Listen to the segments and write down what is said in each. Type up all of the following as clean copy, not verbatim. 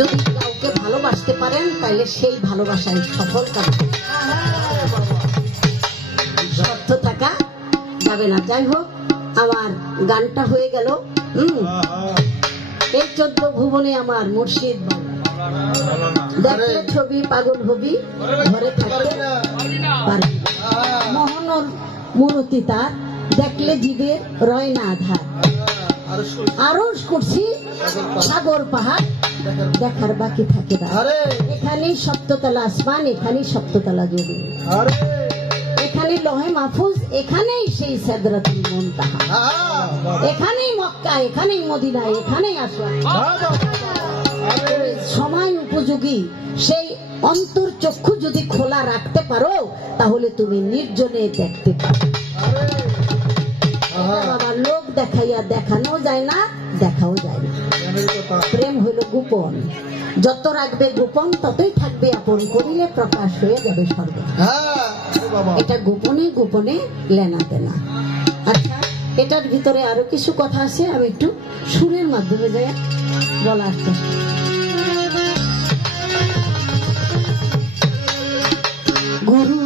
যদি কাউকে ভালোবাসতে পারেন তাহলে সেই ভালোবাসায় সফল কাজ শর্ত থাকা যাবে না। যাই হোক, আমার গানটা হয়ে গেল। এই 14 ভুবনে আমার মুর্শিদ দেখলে ছবি পাগল হবি, ঘরে থাকতে পারবি। মোহনর মূরতি তার দেখলে জীবের রয় না আধার। আরজ করছি সাগর পাহাড় দেখার বাকি থাকে না। এখানেই সপ্ততলা আসমান, এখানেই সপ্ততলা জমি, এখানে লোহে মাহফুজ, এখানেই সেই সিদরাতুল মুনতাহা, এখানেই মক্কা, এখানেই মদিনা, এখানেই আসওয়ান। সময় উপযোগী সেই অন্তর চক্ষু যদি খোলা রাখতে পারো তাহলে তুমি নির্জনে দেখতে পারো। বাবা লোক দেখাইয়া দেখানো যায় না, দেখাও যায় না। প্রেম হলো গোপন, যত রাখবে গোপন ততই থাকবে আপন, করিলে প্রকাশ হয়ে যাবে সর্বদা। এটা গোপনে গোপনে লেনা দেনা। আচ্ছা, এটার ভিতরে আরো কিছু কথা আছে, আমি একটু সুরের মাধ্যমে যাই বলার চেষ্টা। গুরু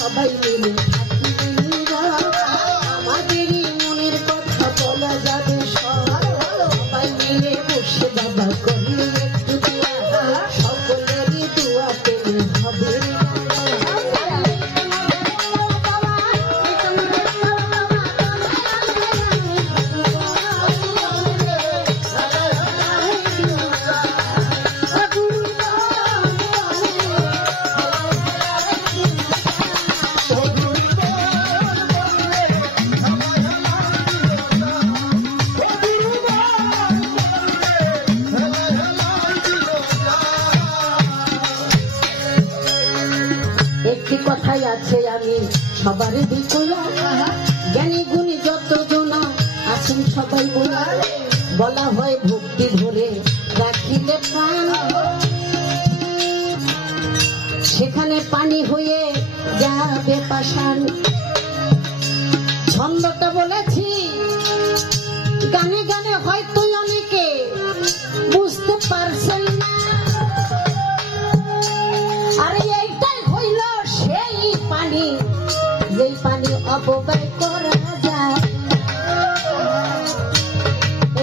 সবাই মিলে আমাদের মনের কথা বলা যাবে, সবাই মিলে বসে বাবা করিলে একটু সকলেরই দোয়া পেলে হবে। একটি কথাই আছে আমি সবারই দিকলা, জ্ঞানী গুণী যত জনা আছেন সবাই বলা, বলা হয় ভক্তি ভরে রাখিলে প্রাণ, সেখানে পানি হয়ে যাবে পাষাণ। ছন্দটা বলেছি গানে গানে হয়তো অনেকে বুঝতে পারছেন না, আরে এইটাই হইল সেই পানি যেই পানি অপব্যয় করা যায়,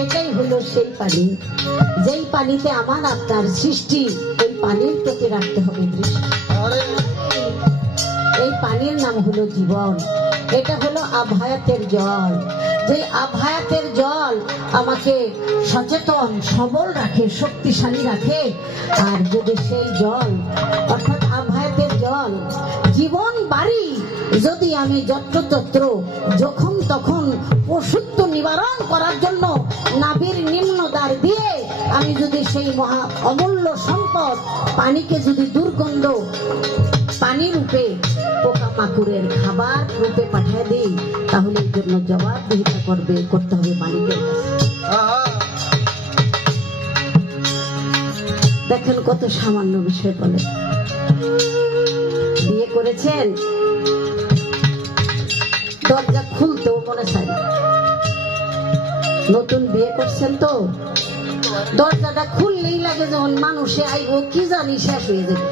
এটাই হলো সেই পানি যেই পানিতে আমার আপনার সৃষ্টি, এই পানির প্রতি রাখতে হবে দৃষ্টি। এই পানির নাম হলো জীবন, এটা হলো আভায়াতের জল। যে আভায়াতের জল আমাকে সচেতন সবল রাখে, শক্তিশালী রাখে। আর যদি সেই জল অর্থাৎ আভায়াতের জল জীবন বাড়ি যদি আমি যত্রতত্র যখন তখন পশুত্ব নিবারণ করার জন্য নাভির নিম্ন দ্বার দিয়ে আমি যদি সেই মহা অমূল্য সম্পদ পানিকে যদি দুর্গন্ধ পানি রূপে পোকামাকড়ের খাবার রূপে পাঠিয়ে দিই, তাহলে এর জন্য জবাবদিহিতা করতে হবে মালিকের কাছে। দেখেন কত সামান্য বিষয় বলে। বিয়ে করেছেন, দরজা খুলতেও মনে চায় না। নতুন বিয়ে করছেন তো দরজাটা খুললেই লাগে যখন মানুষে আইব কি জানি শেষ হয়ে যাবে।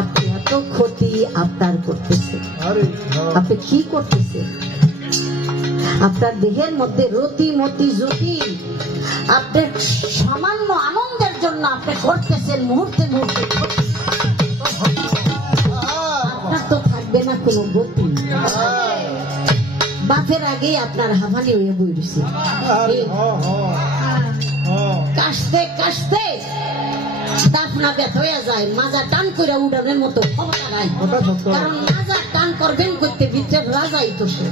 আপনি এত ক্ষতি আপনার করতেছে, আপনি কি করতেছে? আপনার দেহের মধ্যে রতি মতি জ্যোতি আপনি সামান্য আনন্দের জন্য আপনি করতেছেন মুহূর্তে মুহূর্তে, আপনার তো থাকবে না কোনো গতি। বাপের আগে আপনার হাফানি হয়ে বই রয়েছে, কাশতে কাশতে দাফনা ব্যথ হয়ে যায়, মাজা টান করে উড়ানের মতো ক্ষমতা নাই, কারণ মাজা টান করবেন করতে ভিতরে রাজাই তো সে।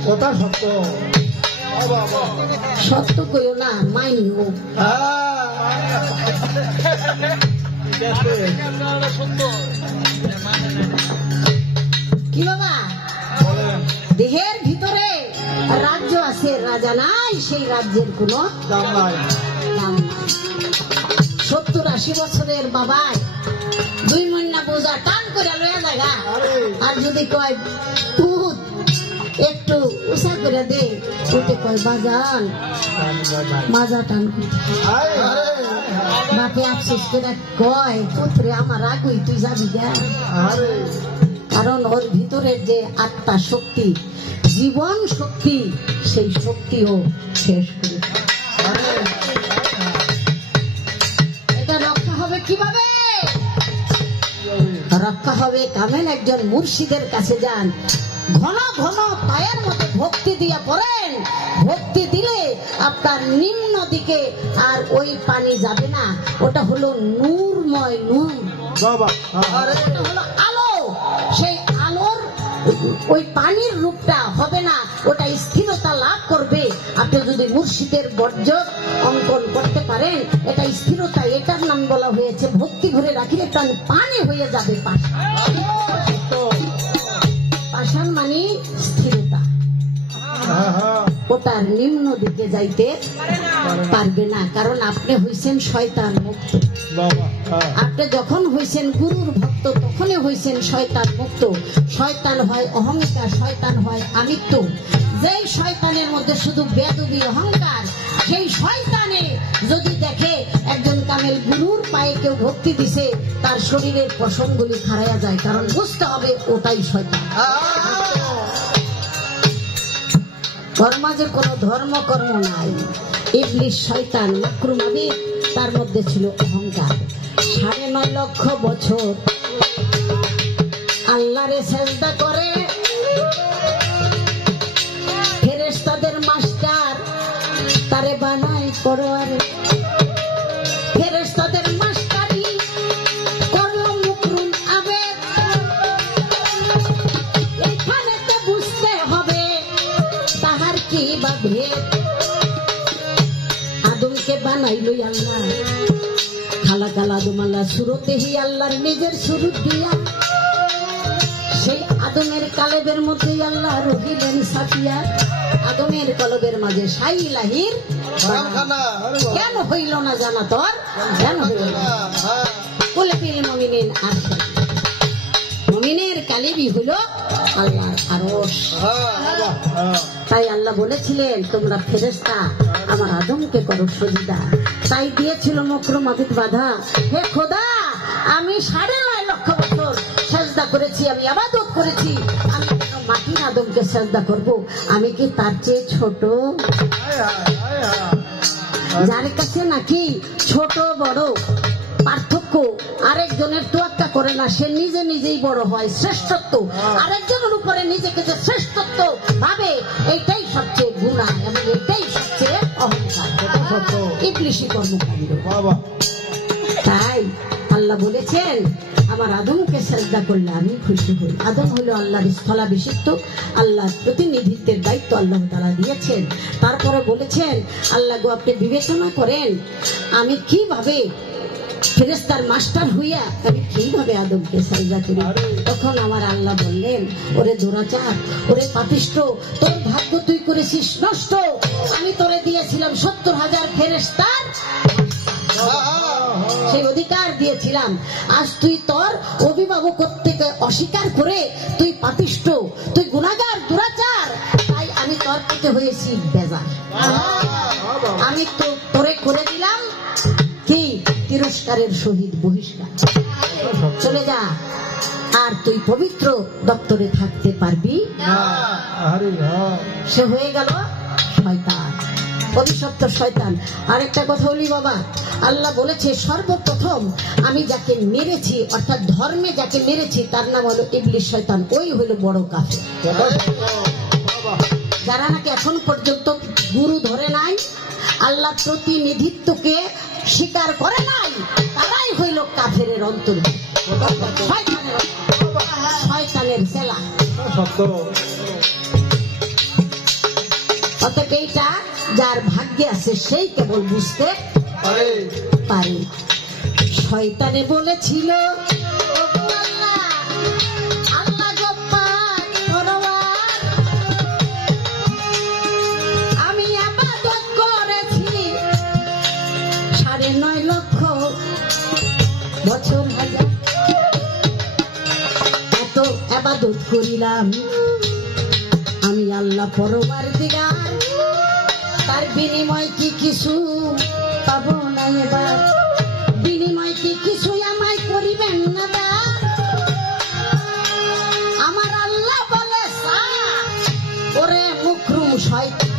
সত্য কইও না, মাইনিও কি বাবা, দেহের ভিতরে রাজ্য আছে, রাজা নাই, সেই রাজ্যের কোন দাম নাই। 70-80 বছরের বাবাই 2 মহিনা বোঝা টান করে লয়ে জায়গা, আর যদি কয় পুত একটু উষা করে দে, ওতে কয় বাজান মাজা টান করে। বাপে আফসোস করে কয় পুত্রে আমার আগুই তুই যাবি গা, কারণ ওর ভিতরের যে আত্মা শক্তি, জীবন শক্তি, সেই শক্তিও শেষ করে। এটা রক্ষা হবে কিভাবে? রক্ষা হবে কামেল একজন মুর্শিদের কাছে যান, ঘন ঘন পায়ের মতো ভক্তি দিয়ে পড়েন, ভক্তি দিলে আপনার নিম্ন দিকে আর ওই পানি যাবে না, ওটা হলো নূরময় নূর, ওটা হলো আলো। সেই আলোর ওই পানির রূপটা হবে না, ওটা স্থিরতা লাভ করবে। আপনি যদি মুর্শিদের বর্জ্য অঙ্কন করতে পারেন, এটা স্থিরতা, এটার নাম বলা হয়েছে ভক্তি ভরে রাখিলে পানি হয়ে যাবে পাষাণ, মানে স্থিরতা, ওটার নিম্ন দিকে যাইতে পারবে না, কারণ আপনি হইছেন শয়তান মুক্ত। আপনি যখন হইছেন গুরুর ভক্ত তখনই হইছেন শয়তান মুক্ত। শয়তান হয় অহংকার, শয়তান হয় আমিত্ব। যেই শয়তানের মধ্যে শুধু বেদবি অহংকার, সেই শয়তানে যদি দেখে একজন কামেল গুরুর পায়ে কেউ ভক্তি দিছে, তার শরীরের পশমগুলি খারাইয়া যায়, কারণ বুঝতে হবে ওটাই শয়তান। ওর মাঝে কোনো ধর্মকর্ম নাই। ইবলিস শয়তান মাকরুমাবি, তার মধ্যে ছিল অহংকার। 9.5 লক্ষ বছর আল্লাহরে সেজদা করে, ফেরেশতাদের মাস্টার তারে বানায় পরোয়ারে, ফেরেশতাদের মাস্টারি করল মুকরুম আবেদ। এখানে তো বুঝতে হবে তাহার কি বা ভেদ। আদমকে বানাইলো আল্লাহ, খালাকাল আদম আল্লাহ সুরতে হি আল্লাহর নিজের সুরত দিয়া, সেই আদমের কালেবের মধ্যে আল্লাহ রহিলেন সাফিয়া। আদমের কলবের মাঝে সাই লাহির কেন হইল না জানা তোর, কেন হইল না? কুলবিল মুমিনিন আরশ, মুমিনের কালেবি হইল আল্লাহর আরশ। তাই আল্লাহ বলেছিলেন তোমরা ফেরেশতা আমার আদমকে করো সজদা, তাই দিয়েছিল মকরুম আবিদ বাধা। হে খোদা, আমি 9.5 লক্ষ বছর সেজদা করেছি, আমি ইবাদত করেছি, আমি কেন মাটির আদমকে সেজদা করব? আমি কি তার চেয়ে ছোট? যার কাছে নাকি ছোট বড় পার্থক্য আরেকজনের তোয়াক্কা করে না, সে নিজে নিজেই বড় হয়, শ্রেষ্ঠত্ব আরেকজনের উপরে নিজেকে যে শ্রেষ্ঠত্ব ভাবে, এটাই সবচেয়ে গুনাহ এবং এটাই সবচেয়ে অহংকার, ইবলিশি কর্মকাণ্ড। তাই আল্লাহ বলেছেন আমার আদমকে সেজদা করলে আমি খুশি হই। আদম হলো আল্লাহর স্থলাভিষিক্ত, আল্লাহর প্রতিনিধিত্বের দায়িত্ব আল্লাহ তাআলা দিয়েছেন। তারপরে বলেছেন আল্লাহ গো আপনি বিবেচনা করেন আমি কিভাবে ফেরেশতার মাস্টার হইয়া আমি কিভাবে আদমকে সেজদা করি। তখন আমার আল্লাহ বললেন ওরে দুরাচার, ওরে পাপিষ্ঠ, তোর ভাগ্য তুই করেছিস নষ্ট। আমি তোরে দিয়েছিলাম 70,000 ফেরেশতার সেই অধিকার দিয়েছিলাম, আজ তুই তোর অভিভাবক থেকে অস্বীকার করে তুই পাপিষ্ঠ, তুই গুনাহগার, দুরাচার। তাই আমি তোর পেতে হয়েছি বেজার। আমি তো তোরে করে দিলাম কি তিরস্কারের সহিত বহিষ্কার, চলে যা, আর তুই পবিত্র দপ্তরে থাকতে পারবি না। সে হয়ে গেল শয়তান। অভিশপ্ত শয়তান। আরেকটা কথা বলি বাবা, আল্লাহ বলেছে সর্বপ্রথম আমি যাকে মেরেছি, অর্থাৎ ধর্মে যাকে মেরেছি তার নাম হলো ইবলিস শয়তান। ওই হলো বড় কাফের। যারা নাকি এখন পর্যন্ত গুরু ধরে নাই, আল্লাহ প্রতিনিধিত্বকে স্বীকার করে নাই, তারাই হইল কাফেরের অন্তর্ভুক্ত, শয়তানের সেলা। অতএব এইটা যার ভাগ্যে আছে সেই কেবল বুঝতে পারে। শয়তানে বলেছিল আমি ইবাদত করেছি 9.5 লক্ষ বছর, এত ইবাদত করিলাম আমি আল্লাহ পরওয়ারদিগার, তার বিনিময় কি কিছু পাবো না এবার? বিনিময় কি কিছু আমায় করিবেন না দান? আমার আল্লাহ বলে ওরে মুকরুম শয়তান,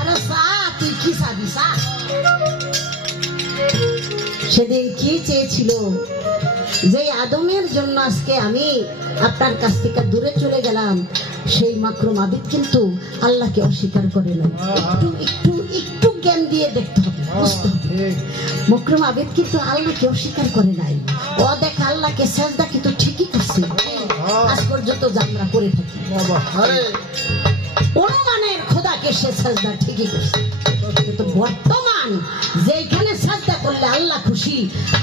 আরে তুই কি চাবি? সেদিন কি চেয়েছিল যে আদমের জন্য আজকে আমি আপনার কাছ থেকে দূরে চলে গেলাম, সেই মাকরুম আবিদ কিন্তু আল্লাহকে অস্বীকার করে না। একটু একটু একটু জ্ঞান দিয়ে দেখতে হবে, বুঝতে হবে। মাকরুম আবিদ কিন্তু আল্লাহকে অস্বীকার করে নাই। ও দেখ আল্লাহকে সেজদা কিন্তু ঠিকই করছে, আজ পর্যন্ত যা আমরা করে থাকি। অনুমানের খোদাকে সে সেজদা ঠিকই করছে, কিন্তু বর্তমান যেখানে সেজদা করলে আল্লাহ খুশি,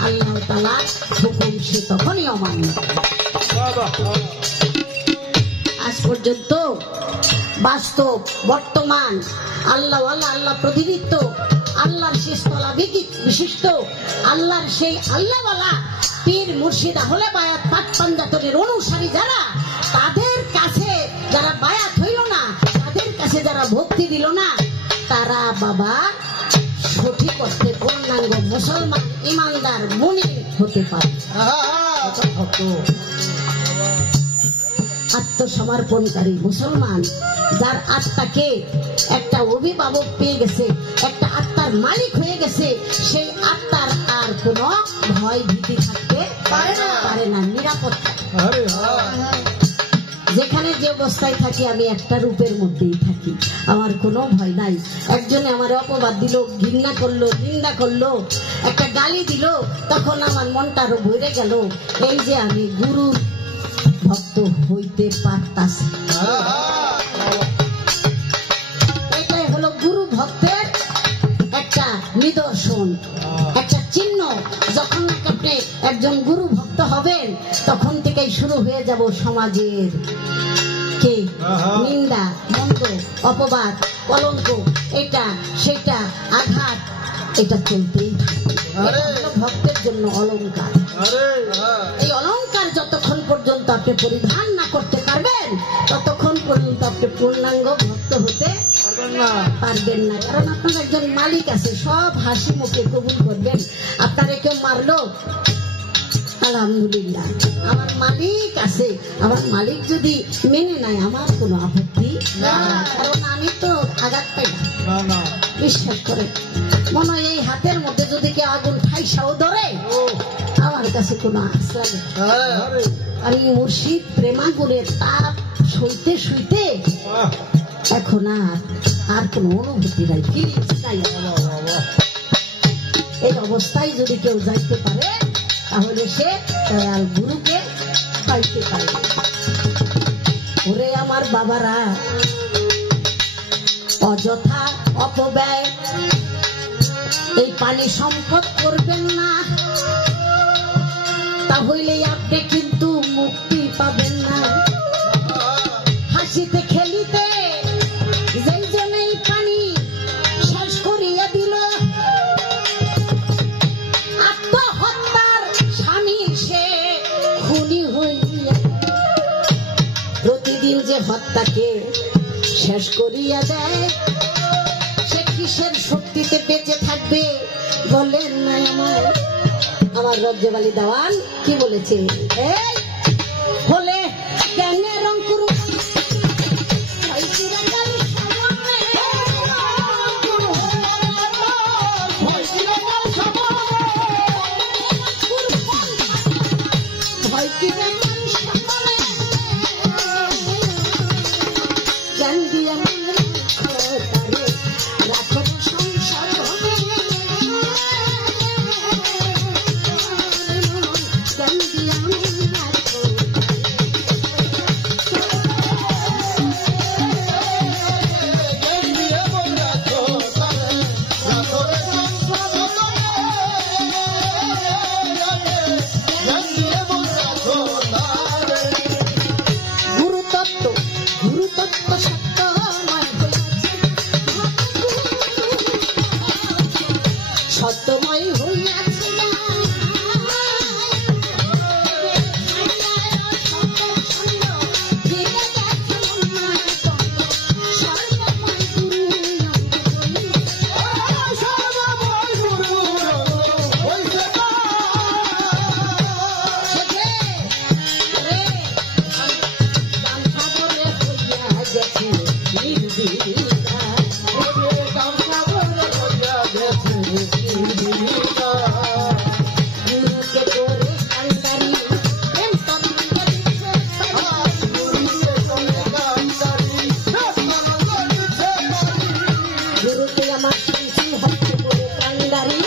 আল্লাহ তাআলা হুকুম সে তখনই অমান্য। আজ পর্যন্ত বাস্তব বর্তমান আল্লাহ আল্লাহ প্রতিনিধিত্ব, আল্লাহর সেই স্থলা বিশিষ্ট, আল্লাহর সেই আল্লাহওয়ালা পীর মুর্শিদ আহলে বায়াত পাক পাঞ্জাতনের অনুসারী যারা, তাদের কাছে যারা বায়াত হইল না, তাদের কাছে যারা ভক্তি দিল না, তারা বাবা সঠিক অর্থে পূর্ণাঙ্গ মুসলমান ইমানদার মুমিন হতে পারে। আত্মসমর্পণকারী মুসলমান, যার আত্মাকে একটা অভিভাবক পেয়ে গেছে, একটা আত্মার মালিক হয়ে গেছে, সেই আত্মার আর কোন ভয় ভীতি থাকতে পারে না, নিরাপত্তা। যেখানে যে অবস্থায় থাকি আমি একটা রূপের মধ্যেই থাকি, আমার কোনো ভয় নাই। একজনে আমার অপবাদ দিল, ঘৃণা করলো, নিন্দা করলো, একটা গালি দিল, তখন আমার মনটা আরো ভরে গেল, এই যে আমি গুরু ভক্ত হইতে পারতাছি। এটাই হলো গুরু ভক্তের একটা নিদর্শন, একটা চিহ্ন। যখন আপনি একজন গুরু ভক্ত হবেন, তখন থেকেই শুরু হয়ে যাব সমাজের কে নিন্দা, মন্দ, অপবাদ, কলঙ্ক, এটা সেটা, আঘাত, এটা চলতেই ভক্তের জন্য অলংকার। এই অলংকার যতক্ষণ পর্যন্ত আপনি পরিধান না করতে পারবেন, ততক্ষণ পর্যন্ত আপনি পূর্ণাঙ্গ ভক্ত হতে পারবেন না। কারণ আপনার একজন মালিক আছে, সব হাসি মুখে কবুল করবেন। আপনারা কেউ মারলো, আলহামদুলিল্লাহ, আমার মালিক আছে, আমার মালিক যদি মেনে নেয় আমার কোনো আপত্তি না, কারণ আমি তো আঘাত পাই না। বিশ্বাস করে মনে হয় এই হাতের মধ্যে যদি কেউ আগুন ঠাইসাও ধরে, আমার কাছে কোনো আস লাগে। আমি মুর্শিদ প্রেমাগুণের তাপ সইতে সইতে এখন আর কোনো অনুভূতি নাই, ফিলিংস নাই। এই অবস্থায় যদি কেউ যাইতে পারে, তাহলে সে দয়াল গুরুকে পাইতে পারে। ওরে আমার বাবারা, অযথা অপব্যয় এই পানি সম্পদ করবেন না, তাহলে আপনি কিন্তু মুক্তি পাবেন না। হাসিতে খেলিতে যেই জন্য এই পানি শেষ করিয়া দিল, আত্মহত্যার স্বামী সে খুনি হইয়া, প্রতিদিন যে হত্যাকে শেষ করিয়া দেয়, সে কিসের শক্তিতে বেঁচে থাকবে বলেন না? আমার রজ্জব আলী দেওয়ান কি বলেছে, এই হলে জ্ঞানের অঙ্কুর আমার শুনছি হচ্ছে বলে কান্ডারি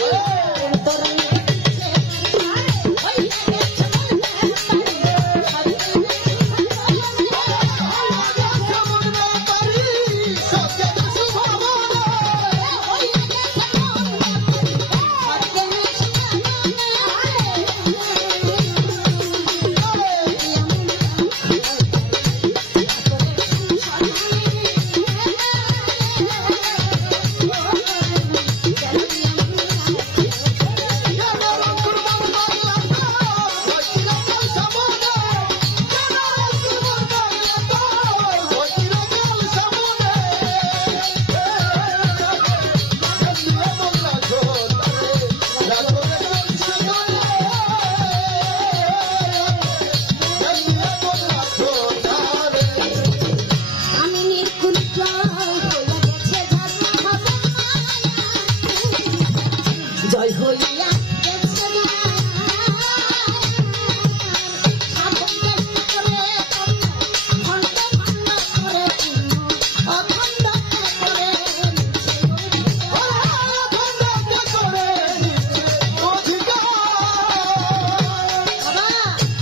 জয় হইয়া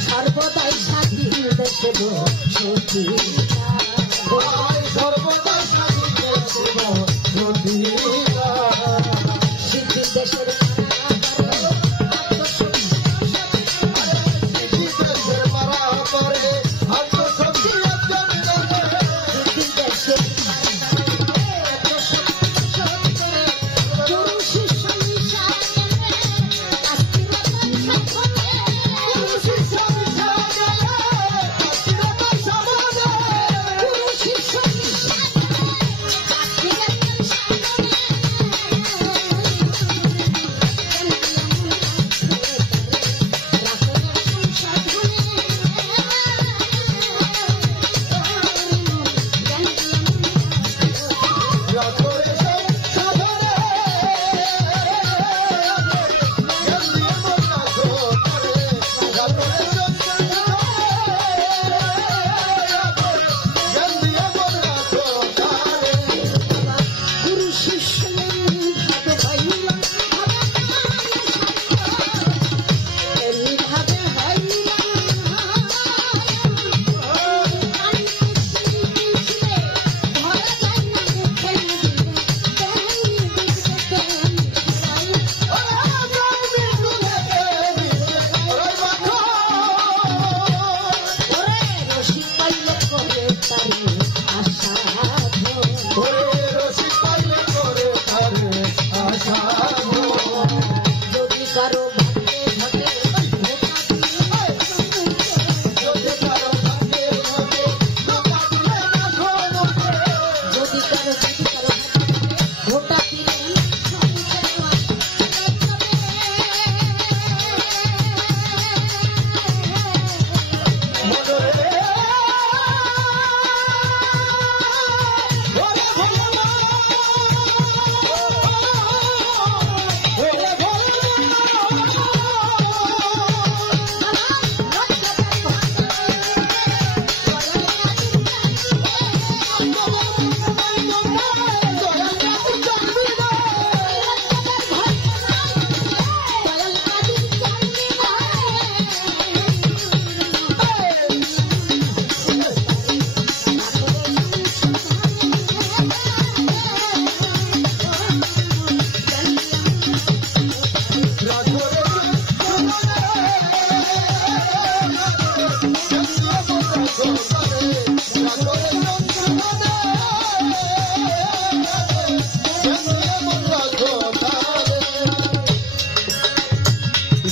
সর্বদাই স্বাধীন দেশের সতী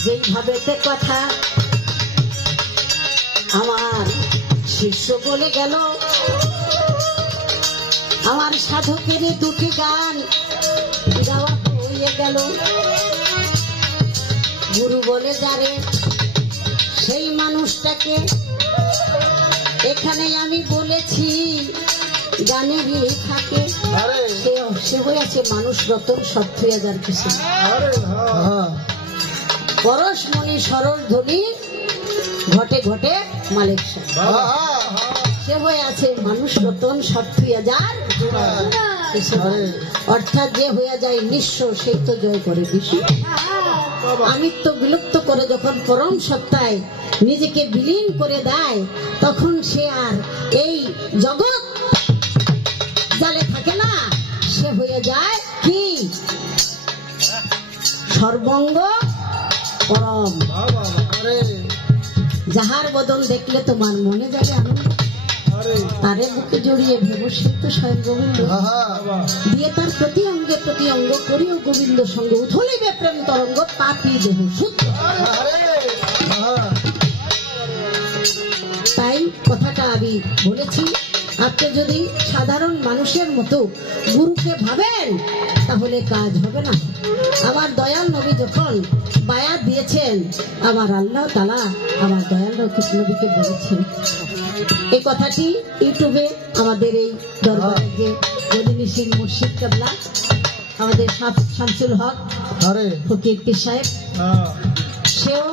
যেইভাবেতে কথা আমার শিষ্য বলে গেল, আমার সাধকের দুটি গান গাওয়া হয়ে গেল। গুরু বলে যারে সেই মানুষটাকে এখানে আমি বলেছি গানেরই থাকে, সে হয়েছে মানুষ রতন সব 2000 কিছু পরশমণি সরল ধ্বনি ঘটে ঘটে মালিক সে হয়ে আছে মানুষ রতন সব 2000 কিছু নাই। অর্থাৎ যে হয়ে যায় নিঃস্ব সেই তো জয় করে বিশ্ব। আমিত্ব বিলুপ্ত করে যখন পরম সত্তায় নিজেকে বিলীন করে দেয় তখন সে আর এই জগৎ জালে থাকে না, সে হয়ে যায় কি সর্বঙ্গ পরম। যাহার বদন দেখলে তোমার মনে যাবে আনন্দ, তারে বুকে জড়িয়ে ভেব সে তো স্বয়ং গোবিন্দ। দিয়ে তার প্রতি অঙ্গ করিও গোবিন্দ সঙ্গে উথলিবে প্রেম তরঙ্গ, পাপি দেহ শুদ্ধ। তাই কথাটা আমি বলেছি, আপনি যদি সাধারণ মানুষের মতো গুরুকে ভাবেন তাহলে কাজ হবে না। আমার দয়াল নবী যখন বায়াত দিয়েছেন, আমার আল্লাহ তাআলা আমার দয়াল নবীকে বলেছেন এই কথাটি। ইউটিউবে আমাদের এই দরবারে যে গদিনিশীল মুর্শিদ কেবলা আমাদের শামসুল হক ফকির পীর সাহেব, সেও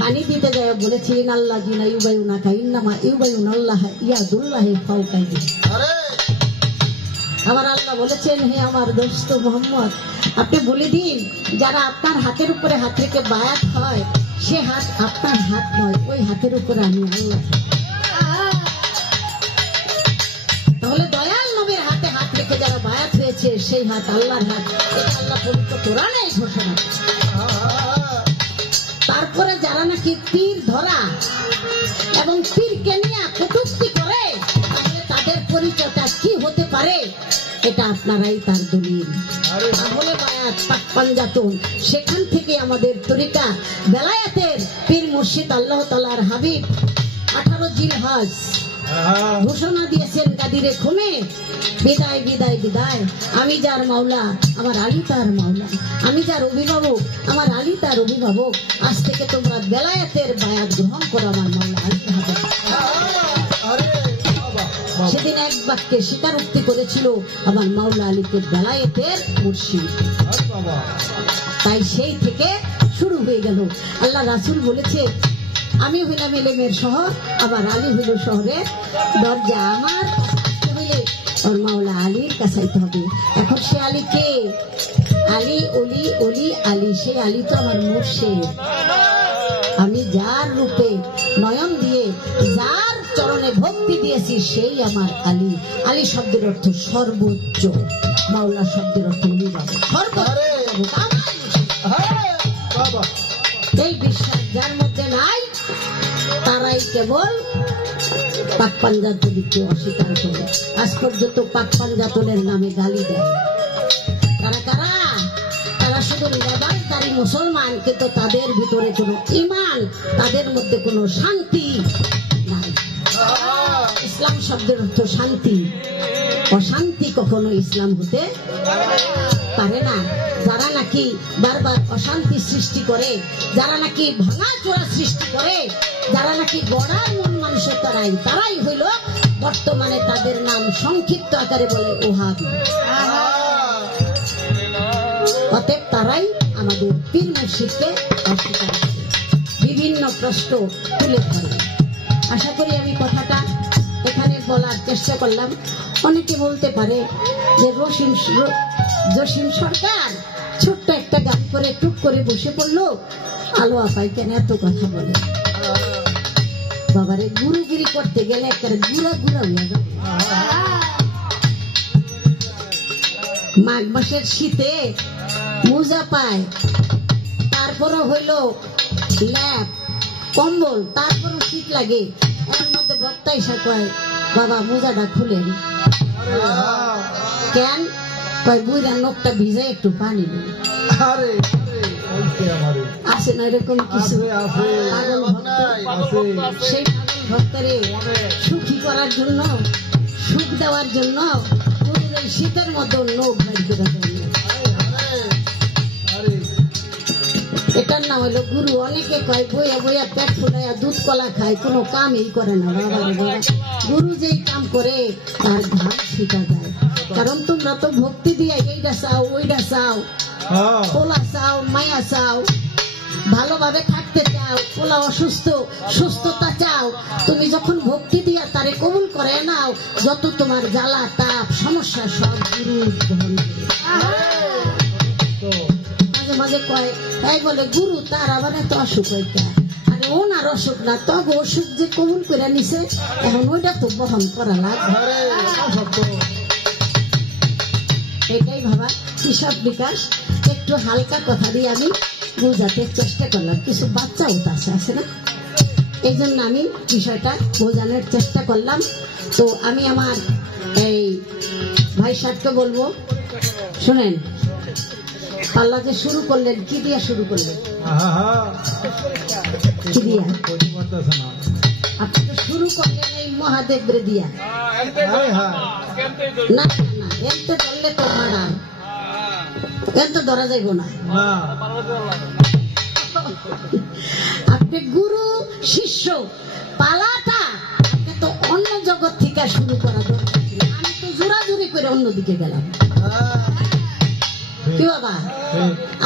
বাণী দিতে যায় বলেছে ইনাল্লাহ জিনা ইউবাইউনাকা ইন্নামা ইউবাইউনাল্লাহ ইয়াদুল্লাহি ফাওকাইহি। আমার আল্লাহ বলেছেন, হে আমার দোস্ত মোহাম্মদ, আপনি বলে দিন যারা আপনার হাতের উপরে হাত রেখে বায়াত হয় সে হাত আপনার হাত নয়, ওই হাতের উপরে আমি আল্লাহ। তাহলে দয়াল নবীর হাতে হাত রেখে যারা বায়াত হয়েছে সেই হাত আল্লাহর হাত, এটা আল্লাহ পবিত্র কোরআনে ঘোষণা। তারপরে যারা নাকি পীর ধরা এবং পীরকে নিয়ে কটূক্তি করে, তাহলে তাদের পরিচয়টা কি হতে পারে এটা আপনারাই তার দলিল। তাহলে বায়াত পাক পাঞ্জাতন, সেখান থেকে আমাদের তরিকা বেলায়েতের পীর মুর্শিদ আল্লাহ তাআলার হাবিব 18 জিলহজ ঘোষণা দিয়েছেন কাদিরে খুমে, বিদায় বিদায় বিদায়। আমি যার মাওলা আমার আলী তার মাওলা, আমি যার অভিভাবক আমার আলী তার অভিভাবক। আজ থেকে তোমরা বেলায়েতের বায়াত গ্রহণ করো আমার মাওলা আলীকে হবে। সেদিন এক বাক্যে স্বীকারোক্তি করেছিল আমার মাওলা আলীকে বেলায়েতের মুর্শিদ। তাই সেই থেকে শুরু হয়ে গেল। আল্লাহ রাসূল বলেছে, আমি হইলাম এলেমের শহর, আমার আলী হইল শহরের দরজা। আমার হইলে ওর মাওলা আলীর কাছাইতে হবে। এখন সে আলী কে? আলী অলি অলি আলী, সে আলী তো আমার মুর্শিদ। আমি যার রূপে নয়ন দিয়ে যার চরণে ভক্তি দিয়েছি সেই আমার আলী। আলী শব্দের অর্থ সর্বোচ্চ, মাওলা শব্দের অর্থ অলি বাবা সর্বোচ্চ। এই বিশ্বাস যার মধ্যে নাই তারাই কেবল পাক পাঞ্জাতনকে অস্বীকার করে। আজ পর্যন্ত পাক পাঞ্জাতনের নামে গালি দেয়। তারা কারা? তারা শুধু লেবাসদারি মুসলমান, কিন্তু তাদের ভিতরে কোনো ঈমান, তাদের মধ্যে কোনো শান্তি নাই। ইসলাম শব্দের অর্থ শান্তি। অশান্তি কখনো ইসলাম হতে পারে না। যারা নাকি বারবার অশান্তি সৃষ্টি করে, যারা নাকি ভাঙা চোরা সৃষ্টি করে, যারা নাকি গড়ার মন মানসিকতা নাই, তারাই হইল বর্তমানে তাদের নাম সংক্ষিপ্ত আকারে বলে ওহাবি। অতএব তারাই আমাদের পীর মুর্শিদকে অস্বীকার করে, বিভিন্ন প্রশ্ন তুলে ধরে। আশা করি আমি কথাটা এখানে বলার চেষ্টা করলাম। অনেকে বলতে পারে যে জসিম সরকার ছোট্ট একটা গান করে টুক করে বসে পড়লো, আলো আপাই কেন এত কথা বলে? বাবারে গুরুগিরি করতে গেলে একটা গুড়া গুড়া হয়ে যাবে। মাঘ মাসের শীতে মোজা পায়, তারপরও হইল ল্যাপ কম্বল, তারপরও শীত লাগে। এর মধ্যে বক্তা এসে কয়, বাবা মোজাটা খুলেন। কেন? কয় বুইরা নখটা ভিজে একটু পানি নেই। আছে না এরকম কিছু পাগল ভক্ত? সেই পাগল ভক্তরে সুখী করার জন্য, সুখ দেওয়ার জন্য শীতের মতো নখ বাইর করে দেয়। এটার নাম হলো গুরু। অনেকে কয় বইয়া বইয়া পেট ফুলাইয়া দুধ কলা খায়, কোনো কামই করে না। বাবা গুরু যেই কাম করে তার ঘাম শিখা যায়। কারণ তোমরা তো ভক্তি দিয়ে এইটা চাও ওইটা চাও, পোলা চাও, মায়া চাও, ভালোভাবে থাকতে চাও, পোলা অসুস্থ, সুস্থতা চাও, তুমি যখন ভক্তি দিয়া তারে কবুল করে নাও, যত তোমার জ্বালা তাপ সমস্যা সব গুরু গ্রহণ করে। মাঝে মাঝে কয়, তাই বলে গুরু তার আবার এত অসুখ হইতা, আরে ওনার অসুখ না, তবে অসুখ যে কবুল করে নিছে এখন ওইটা তো বহন করা লাগবে। এটাই ভাবা হিসাব বিকাশ। একটু হালকা কথা দিয়ে আমি বোঝাতে চেষ্টা করলাম, কিছু বাচ্চাও আছে না, এই জন্য আমি বিষয়টা বোঝানোর চেষ্টা করলাম। তো আমি আমার এই ভাই সাহেবকে বলবো, শুনেন, পাল্লা যে শুরু করলেন, কি দিয়া শুরু করলেন? কি দিয়া? আপনি তো শুরু করলেন এই মহাদেব রে দিয়া। না না, এতে ধরলে তো মারা, এতে ধরা যাইব না। আপনি গুরু শিষ্য পালাটা তো অন্য জগৎ থেকে শুরু করা দরকার। আমি তো জোরাজুরি করে অন্যদিকে গেলাম। কি বাবা,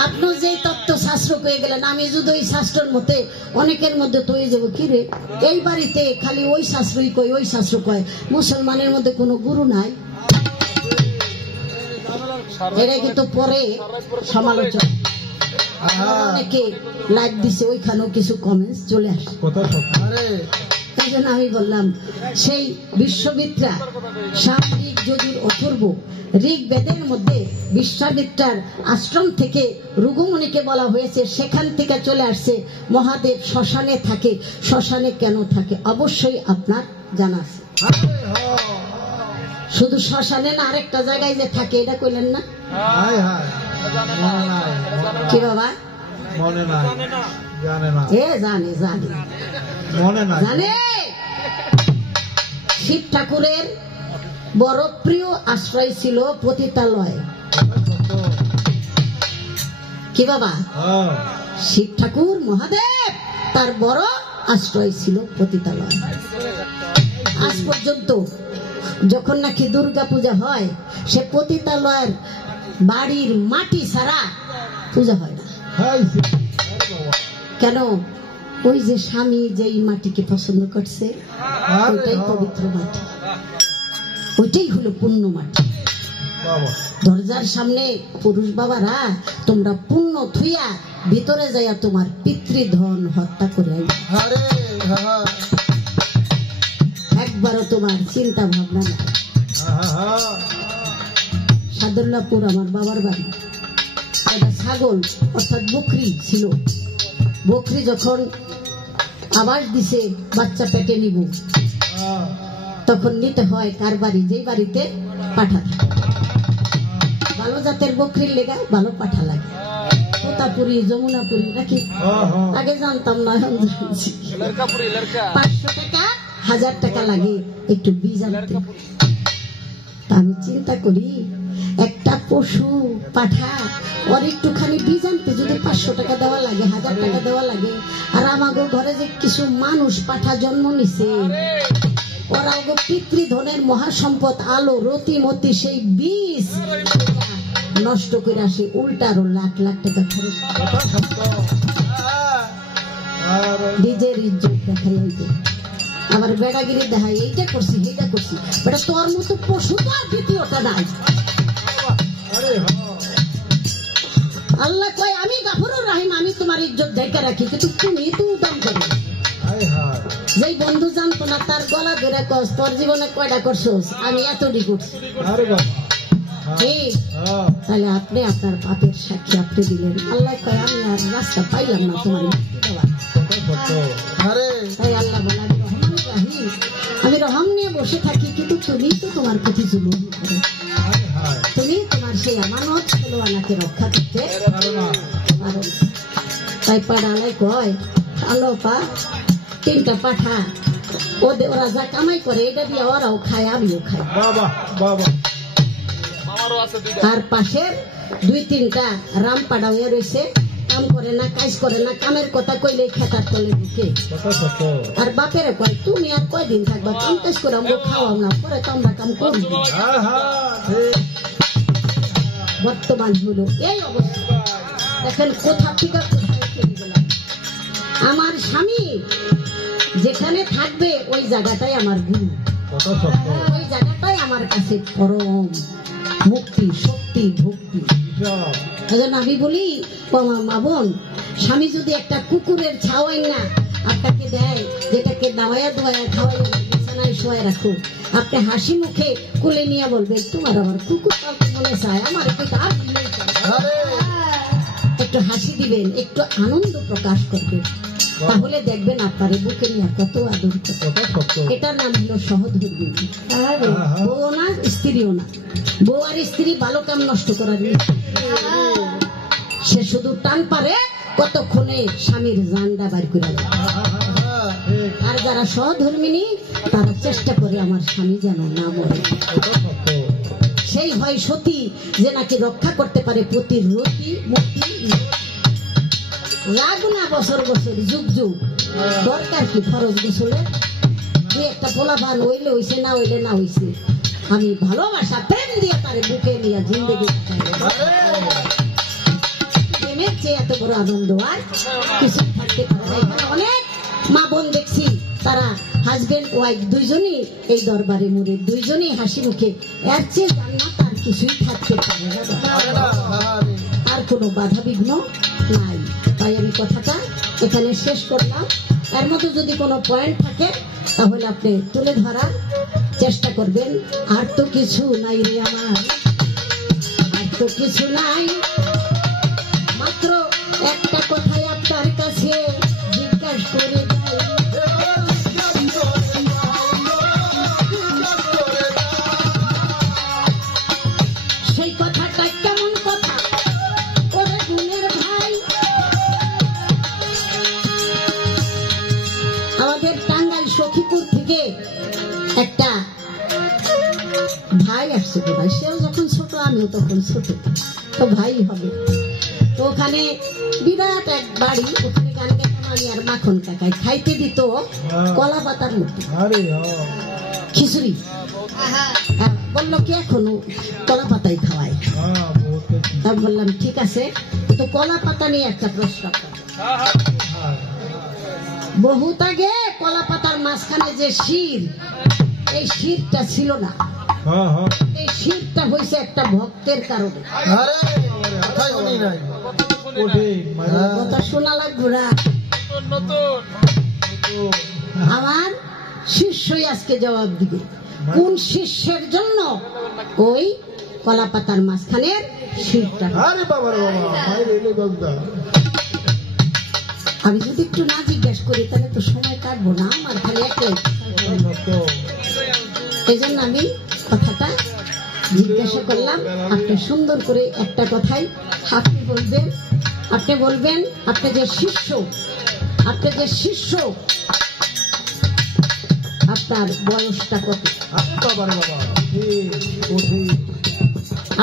আপনি যে তত্ত্ব শাস্ত্র কয়ে গেলেন, আমি যদি ওই শাস্ত্রের মতে অনেকের মধ্যে তৈরি যাবো, কি রে এই বাড়িতে খালি ওই শাস্ত্রই কয়, ওই শাস্ত্র কয়, মুসলমানের মধ্যে কোনো গুরু নাই। এটা কিন্তু পরে সমালোচনা, অনেকে লাইক দিছে, ওইখানেও কিছু কমেন্টস চলে আসে। এই জন্য আমি বললাম, সেই বিশ্ববিদ্যা সামরিক যজুর অথর্ব ঋগ্বেদের মধ্যে বিশ্বামিত্রার আশ্রম থেকে রুগুমুনিকে বলা হয়েছে, সেখান থেকে চলে আসছে মহাদেব শ্মশানে থাকে। শ্মশানে কেন থাকে অবশ্যই আপনার জানা আছে। শুধু শ্মশানে না, আরেকটা জায়গায় যে থাকে এটা কইলেন না? কি বাবা? জানে। শিব ঠাকুরের বড় প্রিয় আশ্রয় ছিল পতিতালয়। কি বাবা? শিব ঠাকুর মহাদেব তার বড় আশ্রয় ছিল পতিতালয়। আজ পর্যন্ত যখন নাকি দুর্গা পূজা হয়, সে পতিতালয়ের বাড়ির মাটি ছাড়া পূজা হয় না। কেন? ওই যে স্বামী যেই মাটিকে পছন্দ করছে, ওইটাই পবিত্র মাটি, ওইটাই হলো পুণ্য মাটি। দরজার সামনে পুরুষ বাবারা, তোমরা পুণ্য থুইয়া ভিতরে যাইয়া তোমার পিতৃধন হত্যা করে একবারও তোমার চিন্তা ভাবনা না। সাদুল্লাপুর আমার বাবার বাড়ি, একটা ছাগল অর্থাৎ বকরি ছিল। বকরি যখন আবাস দিছে বাচ্চা পেটে নিব, তখন নিতে হয় কার বাড়ি? যেই বাড়িতে পাঠা থাকে। ভালো জাতের বকরির লেগা ভালো পাঠা লাগে, তোতাপুরি, যমুনাপুরি নাকি, আগে জানতাম না, 500 টাকা 1000 টাকা লাগে একটু বীজ আনতে। আমি চিন্তা করি, একটা পশু পাঠা ওর একটুখানি বীজ আনতে যদি 500 টাকা দেওয়া লাগে, 1000 টাকা দেওয়া লাগে, আর আমাদের ঘরে যে কিছু মানুষ পাঠা জন্ম নিছে, ওরা পিতৃধনের মহাসম্পদ আলো রতিমতি সেই বীজ নষ্ট করে আসে, উল্টা আরো লাখ লাখ টাকা খরচ। নিজের ইজ্জত দেখাই, আবার বেড়াগিরি দেখাই, এইটা করছি এইটা করছি। বেটা তোর মতো পশু তো আর দ্বিতীয়টা নাই। আল্লাহ কয়, আমি গাফুরুর রহিম, আমি তোমার ইজ্জত ঢেকে রাখি, কিন্তু তুমি তো উদাম করো। যেই বন্ধু জানতো না, তার গলা ধরে কস, তোর জীবনে কয়টা করছোস? আমি এতটি করছি। তাহলে আপনি আপনার পাপের সাক্ষী আপনি দিলেন। আল্লাহ কয়, আমি আর রাস্তা পাইলাম না তোমার মুক্তি দেওয়ার। তাই আল্লাহ বলে, আমি রহমান রাহিম, আমি রহম নিয়ে বসে থাকি, কিন্তু তুমি তো তোমার প্রতি জুলুম করো। তুমি তোমার সেই আমানত ছেলেওয়ালাকে রক্ষা করতে পারো। তাই পাড়ালাই কয়, আলো পা 3টা পাঠা, ওরা যা কামাই করে এটা দিয়ে ওরাও খায়, আমিও খাই। আর পাশের 2-3টা রাম পাড়া হয়ে রয়েছে, কাম করে না, কাজ করে না, কামের কথা কইলে খেতার তলে ঢুকে। আর বাপেরে কয়, তুমি আর কয়দিন থাকবা, কাম কাজ করে আমরা খাওয়াও না, পরে তো আমরা কাম করবো। বর্তমান হলো এই অবস্থা। দেখেন কোথা থেকে কোথায় চলে গেলাম। আমার স্বামী যেখানে থাকবে ওই জায়গাটাই আমার গুরু, ওই জায়গাটাই আমার কাছে পরম মুক্তি, শক্তি, ভক্তি। আমি বলি মা বোন, স্বামী যদি একটা কুকুরের ছাওয়াই না আপনাকে দেয়, যেটাকে দাওয়ায়া দোয়া খাওয়াই বিছানায় শোয়া রাখো, আপনি হাসি মুখে কোলে নিয়ে বলবেন তোমার আমার কুকুর পালতে মনে চায়, আমার একটু হাসি দিবেন, একটু আনন্দ প্রকাশ করবেন, তাহলে দেখবেন আপনার বুকে নিয়ে কত আদর। এটার নাম হলো সহধর্মী। বউ না, স্ত্রীও না। বউ আর স্ত্রী ভালো কাম নষ্ট করার, সে শুধু টান পারে কতক্ষণে স্বামীর জানটা বার করে দেয়। আর যারা সহধর্মিনী তারা চেষ্টা করে আমার স্বামী যেন না মরে, সেই হয় সতী যে নাকি রক্ষা করতে পারে পতির রতি মুক্তি। লাগু না বছর বছর যুগ যুগ, দরকার কি ফরজ গোসলে? দুই একটা পোলাপান হইলে হইছে, না হইলে না হইছে, আমি ভালোবাসা প্রেম দিয়ে তারে বুকে নিয়ে জিন্দগি প্রেমের চেয়ে এত বড় আনন্দ আর কিছু থাকতে পারে না। এখানে অনেক মা বোন দেখছি তারা হাজবেন্ড ওয়াইফ দুইজনই এই দরবারে মরে, দুইজনই হাসি মুখে, এর চেয়ে জান্নাত আর কিছুই থাকতে পারে না, আর কোনো বাধা বিঘ্ন নাই। তাই আমি কথাটা এখানে শেষ করলাম। এর মধ্যে যদি কোনো পয়েন্ট থাকে তাহলে আপনি তুলে ধরার চেষ্টা করবেন। আর তো কিছু নাই রে আমার, আর তো কিছু নাই, মাত্র একটা কথাই আপনার কাছে জিজ্ঞাসা করে সেই কথাটা কেমন কথা ওরে গুণের ভাই। আমাদের টাঙ্গাইল সখীপুর থেকে একটা ভাই আসছে, ভাই সেও যখন ছোট আমিও তখন ছোট, তো ভাই হবে। তো ওখানে বিরাট এক বাড়ি, ওখানে গান কাকামানি আর মাখন কাকাই খাইতে দিত কলা পাতার মতো খিচুড়ি। বললো কি এখনো কলা পাতাই খাওয়ায়? তা বললাম ঠিক আছে, তো কলা পাতা নিয়ে একটা প্রশ্ন। বহুত আগে কলা পাতার মাঝখানে যে শির, এই শিরটা ছিল না, এই শিরটা হয়েছে একটা ভক্তের কারণে। কথা শোনা লাগবে না, আমার শিষ্যই আজকে জবাব দিবে কোন শিষ্যের জন্য ওই কলা পাতার মাঝখানের শিরটা। আমি যদি একটু না জিজ্ঞেস করি তাহলে তো সময় কাটবো না, আমার খালি একটাই, এই জন্য আমি কথাটা জিজ্ঞাসা করলাম। আপনি সুন্দর করে একটা কথাই আপনি বলবেন, আপনি বলবেন আপনি যে শিষ্য, আপনি যে শিষ্য, আপনার বয়সটা কত?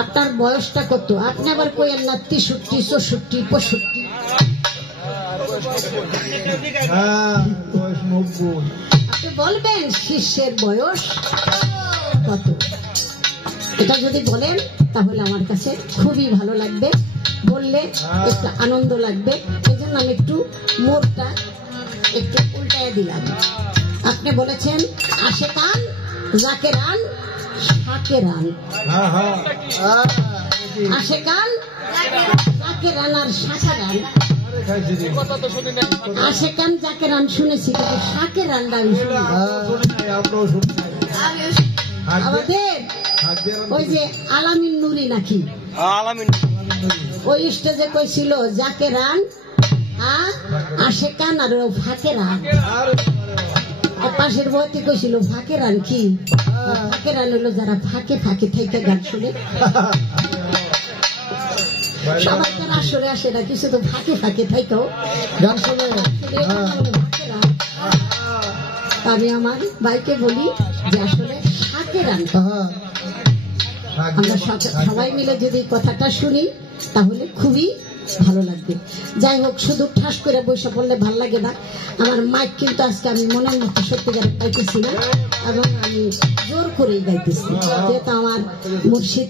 আপনার বয়সটা কত? আপনি আবার কইেন না 63, 64, 65। আপনি বলবেন শিষ্যের বয়স কত। এটা যদি বলেন তাহলে আমার কাছে খুবই ভালো লাগবে, বললে একটু আনন্দ লাগবে। এই জন্য আমি একটু মোড়টা একটু উল্টায় দিলাম। আপনি বলেছেন আশেকান জাকেরান শাকেরান, আশেকান জাকেরান আর শাকেরান। আশেকান জাকেরান শুনেছি, কিন্তু শাকেরান আমি শুনি। আমাদের ওই যে আলামিন নুরি নাকি ওই স্টেজে কইছিল জাকেরান আশেকান আর ফাঁকেরান, পাশের বইতে কইছিল ফাঁকেরান কি? ফাঁকেরান হলো যারা ফাঁকে ফাঁকে থেকে গান শুনে। সবাই তো আসরে আসে না, কিছু তো ফাঁকে ফাঁকে থাইকেও গান শুনে। আমি আমার ভাইকে বলি যে আসলে ফাঁকেরান, আমরা সবাই মিলে যদি কথাটা শুনি তাহলে খুবই ভালো লাগবে। যাই হোক, শুধু ঠাস করে বসে পড়লে ভাল লাগে না। আমার মাইক কিন্তু আজকে আমি মনের মতো সত্যিকারে পাইতেছি না, এবং আমি জোর করেই গাইতেছি, যেহেতু আমার মুর্শিদ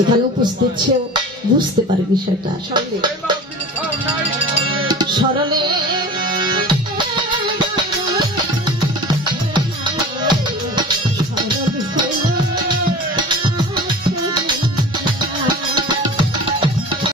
এখানে উপস্থিত, সেও বুঝতে পারে বিষয়টা। সরলে